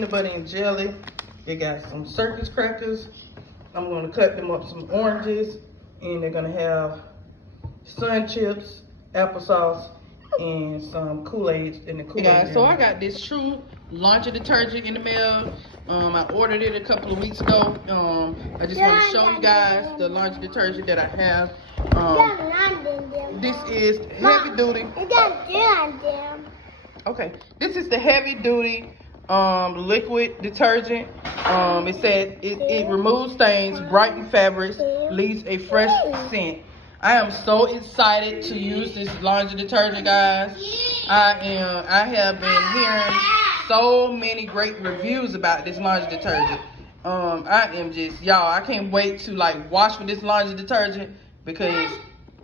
peanut butter and jelly. They got some circus crackers. I'm gonna cut them up some oranges, and they're gonna have sun chips, applesauce, and some Kool-Aid in the Kool-Aid. Hey guys, so I got this True laundry detergent in the mail. I ordered it a couple of weeks ago. I just want to show you guys the laundry detergent that I have. This is heavy duty. Okay, this is the heavy duty liquid detergent. It said it removes stains, brightens fabrics, leaves a fresh scent. I am so excited to use this laundry detergent, guys. I have been hearing so many great reviews about this laundry detergent. I am just, y'all, I can't wait to like wash with this laundry detergent, because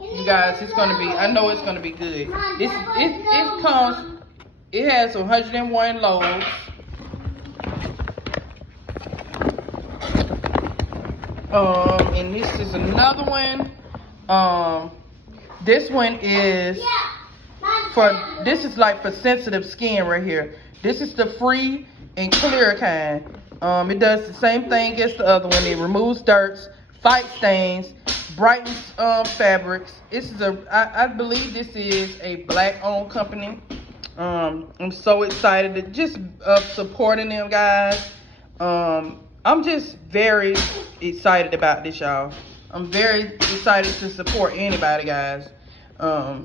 you guys, it's gonna be, I know it's gonna be good. It has 101 loads. And this is another one. This one is this is like for sensitive skin right here. This is the free and clear kind. It does the same thing as the other one. It removes dirts, fights stains, brightens fabrics. This is I believe this is a black-owned company. I'm so excited to just supporting them, guys. I'm just very excited about this, y'all. I'm very excited to support anybody, guys. I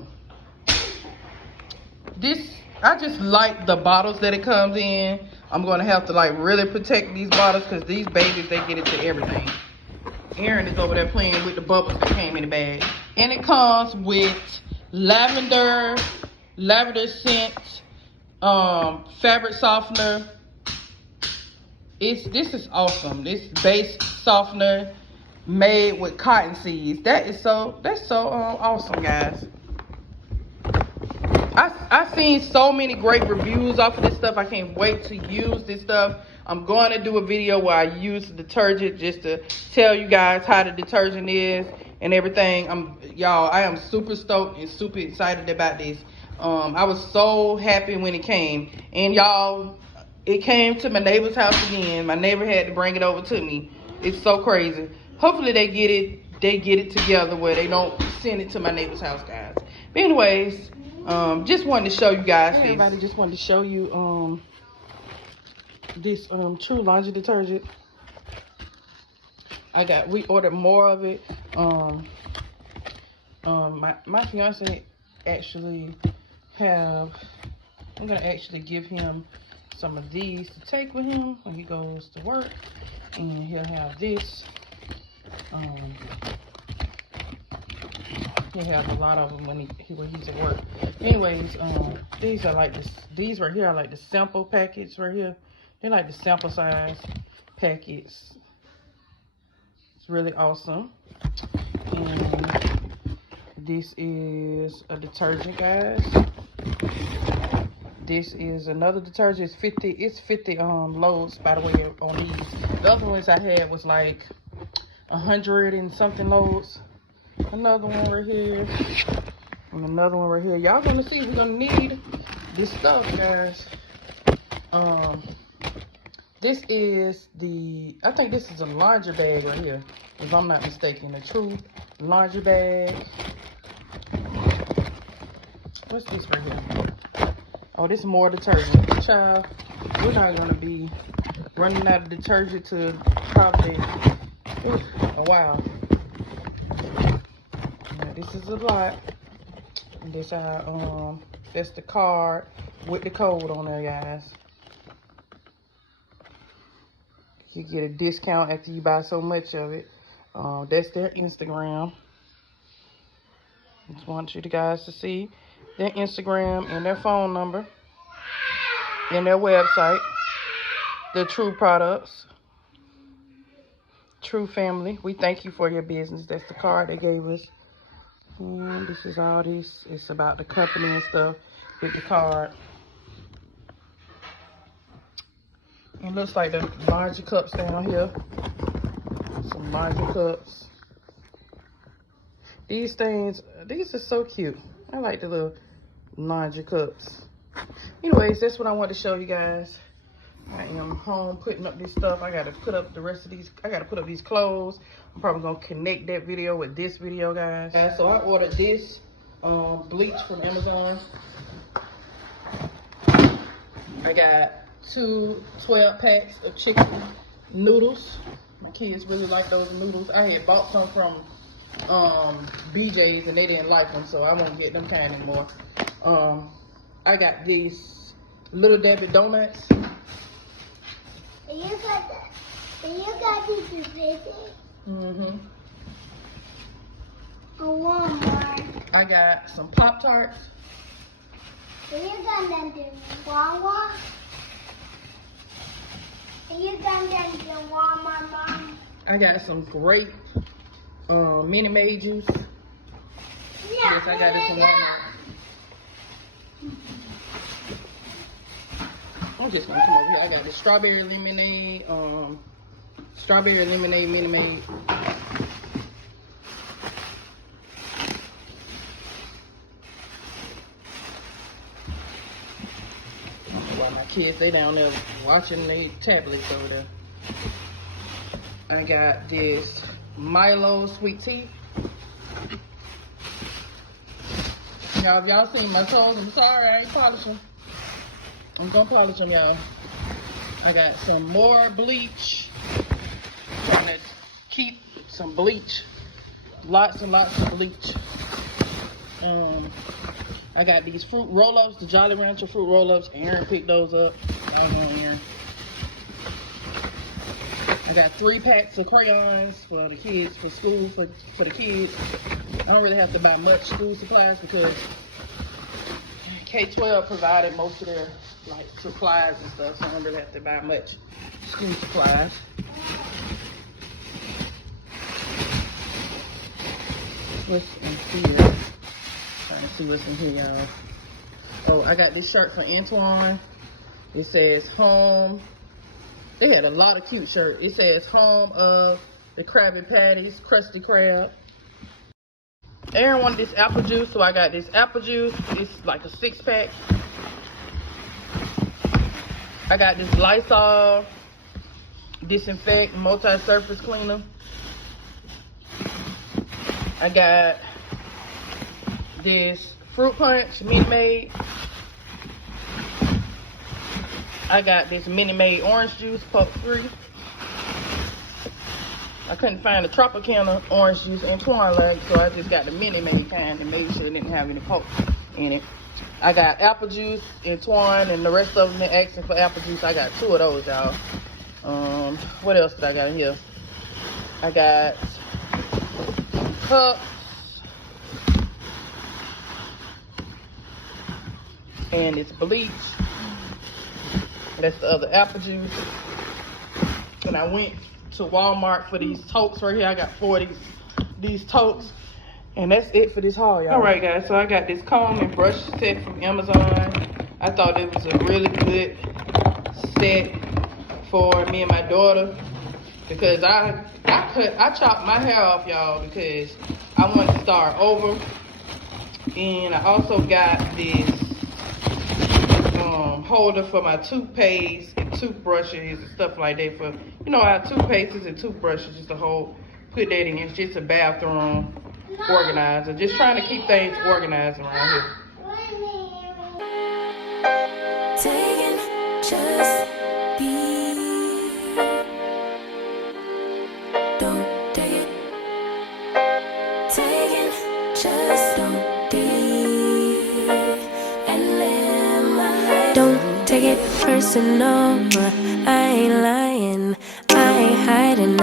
just like the bottles that it comes in. I'm gonna have to like really protect these bottles, because these babies, they get into everything. Aaron is over there playing with the bubbles that came in the bag. And it comes with lavender scent, fabric softener. This is awesome. This base softener made with cotton seeds. That's so awesome, guys. I've seen so many great reviews off of this stuff. I can't wait to use this stuff. I'm going to do a video where I use the detergent just to tell you guys how the detergent is and everything. I am super stoked and super excited about this. I was so happy when it came. And y'all, it came to my neighbor's house again. My neighbor had to bring it over to me. It's so crazy. Hopefully they get it together where they don't send it to my neighbor's house, guys. But anyways, just wanted to show you guys this. Everybody, just wanted to show you this True laundry detergent. We ordered more of it. My fiance actually I'm gonna actually give him some of these to take with him when he goes to work, and he'll have this. He'll have a lot of them when he's at work. Anyways, these right here are like the sample packets right here. They're like the sample size packets. It's really awesome. And this is a detergent, guys. This is another detergent. It's 50 loads, by the way, on these. The other ones I had was like 100 and something loads. Another one right here. And another one right here. Y'all gonna see, we're gonna need this stuff, guys. This is I think this is a laundry bag right here, if I'm not mistaken. A True laundry bag. What's this right here? Oh, this is more detergent. Child, we're not gonna be running out of detergent to probably a while. Now, this is a lot. This that's the card with the code on there, guys. You get a discount after you buy so much of it. That's their Instagram. Just want you guys to see their Instagram and their phone number and their website. The True products. True family. We thank you for your business. That's the card they gave us. And this is all this. It's about the company and stuff with the card. It looks like the larger cups down here. Some larger cups. These things, these are so cute. I like the little larger cups. Anyways, that's what I want to show you guys. I am home putting up this stuff. I gotta put up the rest of these. I gotta put up these clothes. I'm probably gonna connect that video with this video, guys. So I ordered this bleach from Amazon. I got 2 12 packs of chicken noodles. My kids really like those noodles. I had bought some from BJ's and they didn't like them, so I won't get them kind anymore. I got these Little Debbie donuts. You got these in Pizza? Mm-hmm. A Walmart. I got some Pop-Tarts. You got them in Wawa? You got them in Walmart, Mom? I got some grape Minute Maid juice. Yeah, Yes, I got this from Walmart. I'm just gonna come over here. I got the strawberry lemonade Minute Maid. While my kids, they down there watching their tablets over there. I got this Milo sweet tea. Y'all, if y'all seen my toes, I'm sorry, I ain't polishing. I'm gonna polish them, y'all. I got some more bleach. Trying to keep some bleach. Lots and lots of bleach. I got these fruit roll-ups, the Jolly Rancher fruit roll-ups. Aaron picked those up. I don't know, Aaron. I got 3 packs of crayons for the kids, for school, for the kids. I don't really have to buy much school supplies because K-12 provided most of their like supplies and stuff, so I don't really have to buy much school supplies. What's in here? Trying to see what's in here, y'all. Oh, I got this shirt for Antoine. It says home. They had a lot of cute shirts. It says home of the Krabby Patties, Krusty Krab. Aaron wanted this apple juice, so I got this apple juice. It's like a 6-pack. I got this Lysol disinfect multi-surface cleaner. I got this fruit punch Minute Maid. I got this Minute Maid orange juice, pulp free. I couldn't find the Tropicana orange juice Antoine liked, so I just got the Minute Maid kind and made sure it didn't have any pulp in it. I got apple juice, Antoine, and the rest of them been asking for apple juice. I got 2 of those, y'all. What else did I got in here? I got cups. And it's bleach. That's the other apple juice. And I went to Walmart for these totes right here. I got 4 of these totes. And that's it for this haul, y'all. Alright, guys. So I got this comb and brush set from Amazon. I thought it was a really good set for me and my daughter. Because I chopped my hair off, y'all, because I wanted to start over. And I also got this holder for my toothpaste and toothbrushes and stuff like that, for our toothpastes and toothbrushes, just to put that in. It's just a bathroom organizer, just trying to keep things organized around here. Taking just be, don't take it. Taking just don't be, and live my life. Don't take it personal. I ain't lying, I ain't hiding.